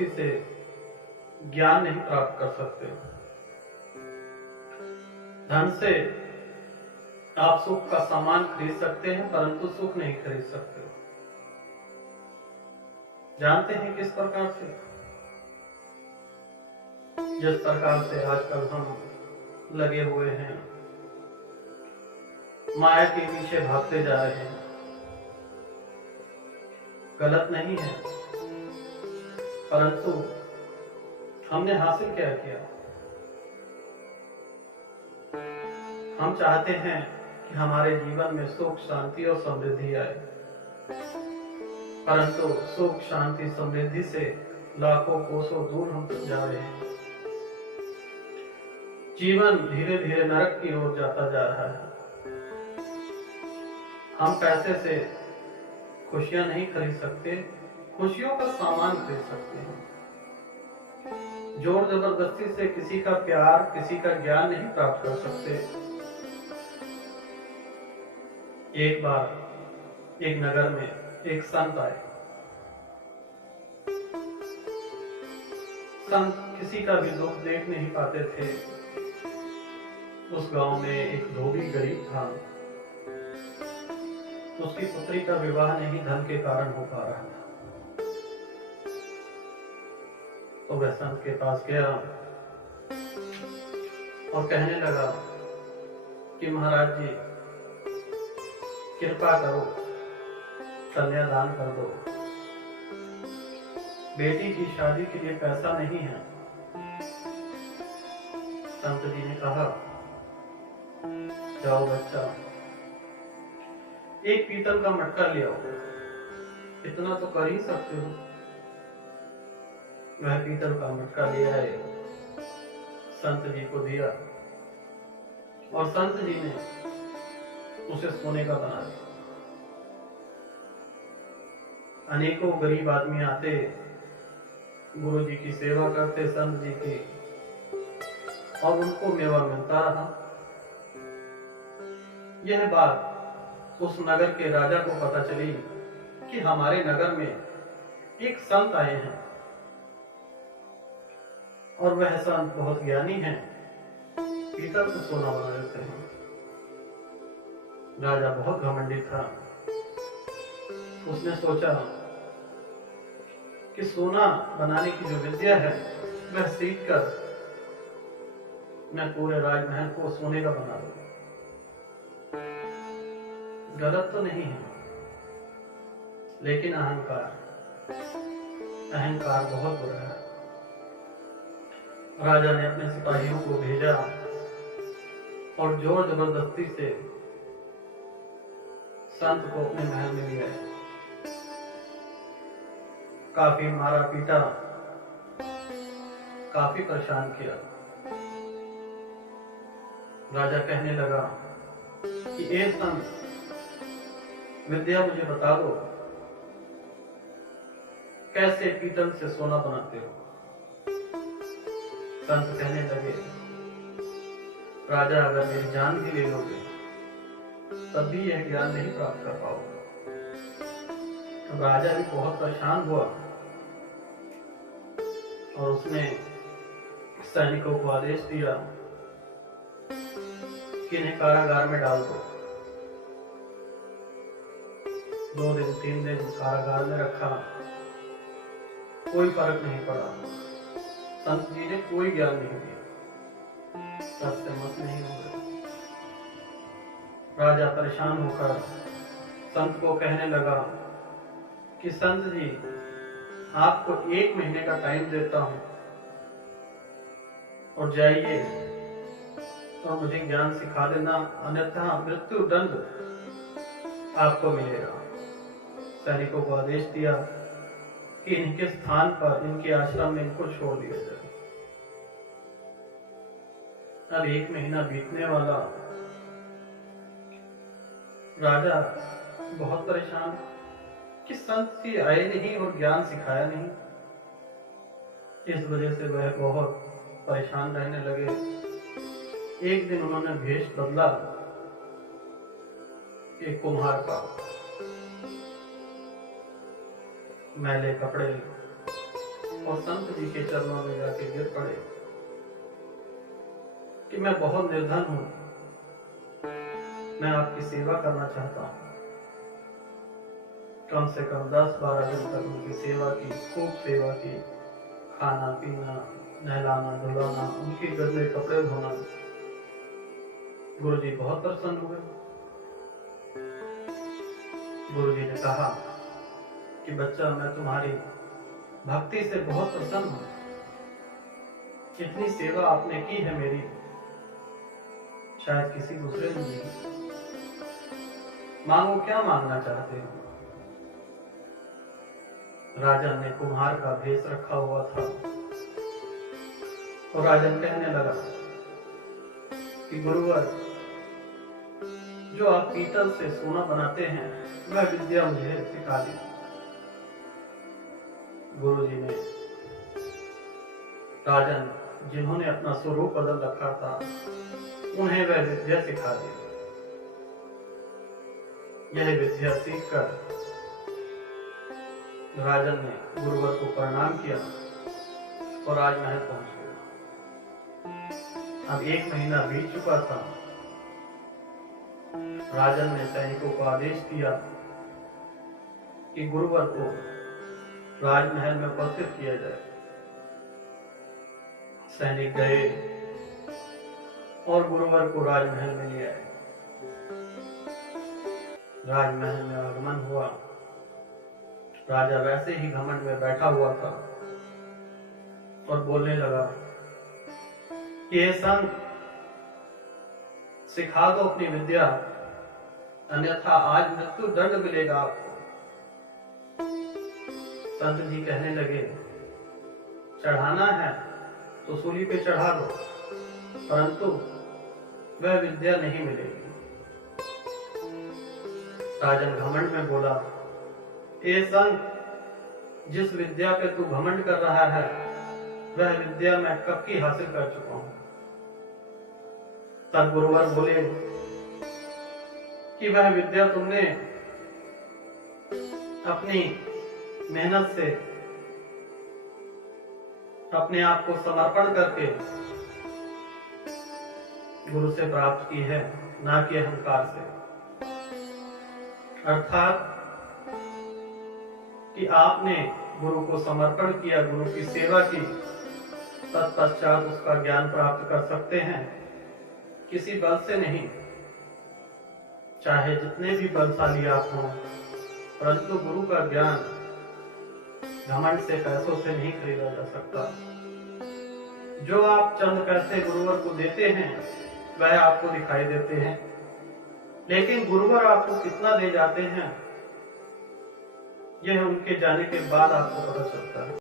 जबरदस्ती से ज्ञान नहीं प्राप्त कर सकते। धन से आप सुख का सामान खरीद सकते हैं, परंतु सुख नहीं खरीद सकते। जानते हैं किस प्रकार से? जिस प्रकार से आजकल हम लगे हुए हैं, माया के पीछे भागते जा रहे हैं। गलत नहीं है, परंतु हमने हासिल क्या किया? हम चाहते हैं कि हमारे जीवन में सुख, शांति और समृद्धि आए, परंतु सुख, शांति, समृद्धि से लाखों कोसों दूर हम जा रहे हैं। जीवन धीरे धीरे नरक की ओर जाता जा रहा है। हम पैसे से खुशियां नहीं खरीद सकते, खुशियों का सामान खरीद सकते हैं। जोर जबरदस्ती से किसी का प्यार, किसी का ज्ञान नहीं प्राप्त कर सकते। एक बार एक नगर में एक संत आए। संत किसी का भी दुख देख नहीं पाते थे। उस गांव में एक धोबी गरीब था। उसकी पुत्री का विवाह नहीं धन के कारण हो पा रहा था। तो वह संत के पास गया और कहने लगा कि महाराज जी, कृपा करो, कन्यादान कर दो। बेटी की शादी के लिए पैसा नहीं है। संत जी ने कहा, जाओ बच्चा, एक पीतल का मटका ले आओ, इतना तो कर ही सकते हो। वह पीतल का मटका ले आए, संत जी को दिया और संत जी ने उसे सोने का बना दिया। अनेकों गरीब आदमी आते, गुरु जी की सेवा करते, संत जी की, और उनको मेवा मिलता रहा। यह बात उस नगर के राजा को पता चली कि हमारे नगर में एक संत आए हैं और वह संत बहुत ज्ञानी हैं, पीतल से सोना बना देते हैं। राजा बहुत घमंडी था। उसने सोचा कि सोना बनाने की जो विद्या है वह सीख कर मैं पूरे राजमहल को सोने का बना दूं। गलत तो नहीं है, लेकिन अहंकार बहुत बुरा है। राजा ने अपने सिपाहियों को भेजा और जोर जबरदस्ती से संत को अपने महल में ले आए। काफी मारा पीटा, काफी परेशान किया। राजा कहने लगा कि ए संत, विद्या मुझे बता दो, कैसे पीतल से सोना बनाते हो? संत कहने लगे, राजा, अगर मेरी जान भी ले लोगे तब भी यह ज्ञान नहीं प्राप्त कर पाओगे। तो राजा भी बहुत परेशान हुआ और उसने सैनिकों को आदेश दिया कि इन्हें कारागार में डाल दो। 2 दिन 3 दिन कारागार में रखा, कोई फर्क नहीं पड़ा। संत जी ने कोई ज्ञान नहीं दिया, सत्य मत नहीं हो गए। राजा परेशान होकर संत को कहने लगा कि संत जी, आपको 1 महीने का टाइम देता हूं और जाइए और मुझे ज्ञान सिखा देना, अन्यथा मृत्यु दंड आपको मिलेगा। सैनिकों को आदेश दिया कि इनके स्थान पर, इनके आश्रम में इनको छोड़ दिया जाए। अब 1 महीना बीतने वाला। राजा बहुत परेशान कि संत जी आए नहीं और ज्ञान सिखाया नहीं। इस वजह से वह बहुत परेशान रहने लगे। एक दिन उन्होंने भेष बदला एक कुम्हार का। मैले कपड़े, और संत जी के चरणों में जाके गिर पड़े कि मैं बहुत निर्धन हूं, मैं आपकी सेवा करना चाहता हूं। कम से कम 10-12 दिन तक उनकी सेवा की, खूब सेवा की, खाना पीना, नहलाना धुलाना, उनके गंदे कपड़े धोना। गुरुजी बहुत प्रसन्न हुए। गुरुजी ने कहा कि बच्चा, मैं तुम्हारी भक्ति से बहुत प्रसन्न हूं। इतनी सेवा आपने की है मेरी, शायद किसी दूसरे ने नहीं। मांगो, क्या मांगना चाहते हो? राजन ने कुम्हार का भेष रखा हुआ था और राजन कहने लगा कि गुरुवर, जो आप पीतल से सोना बनाते हैं वह विद्या मुझे सिखा दी। गुरुजी ने राजन, जिन्होंने अपना स्वरूप बदल रखा था, उन्हें वह विद्या सिखा दी। यह विद्या सीखकर राजन ने गुरुवर को प्रणाम किया और राजमहल पहुंच गया। अब 1 महीना बीत चुका था। राजन ने सैनिकों को आदेश दिया कि गुरुवर को राजमहल में उपस्थित किया जाए। सैनिक गए और गुरुवर को राजमहल में ले आए। राजमहल में आगमन हुआ। राजा वैसे ही घमंड में बैठा हुआ था और बोलने लगा कि हे संत, सिखा दो अपनी विद्या, अन्यथा आज मृत्यु दंड मिलेगा आपको। संत जी कहने लगे, चढ़ाना है तो सूली पे चढ़ा दो, परंतु वह विद्या नहीं मिलेगी। राजन घमंड में बोला, हे संत, जिस विद्या पे तू घमंड कर रहा है वह विद्या मैं कब की हासिल कर चुका हूं। तब गुरुवर बोले कि वह विद्या तुमने अपनी मेहनत से, अपने आप को समर्पण करके गुरु से प्राप्त की है, ना कि अहंकार से। अर्थात कि आपने गुरु को समर्पण किया, गुरु की सेवा की, तत्पश्चात उसका ज्ञान प्राप्त कर सकते हैं, किसी बल से नहीं। चाहे जितने भी बलशाली आप हों, परंतु गुरु का ज्ञान घमंड से, पैसों से नहीं खरीदा जा सकता। जो आप चंद पैसे गुरुवर को देते हैं वह आपको दिखाई देते हैं, लेकिन गुरुवर आपको कितना दे जाते हैं यह उनके जाने के बाद आपको पता चलता है।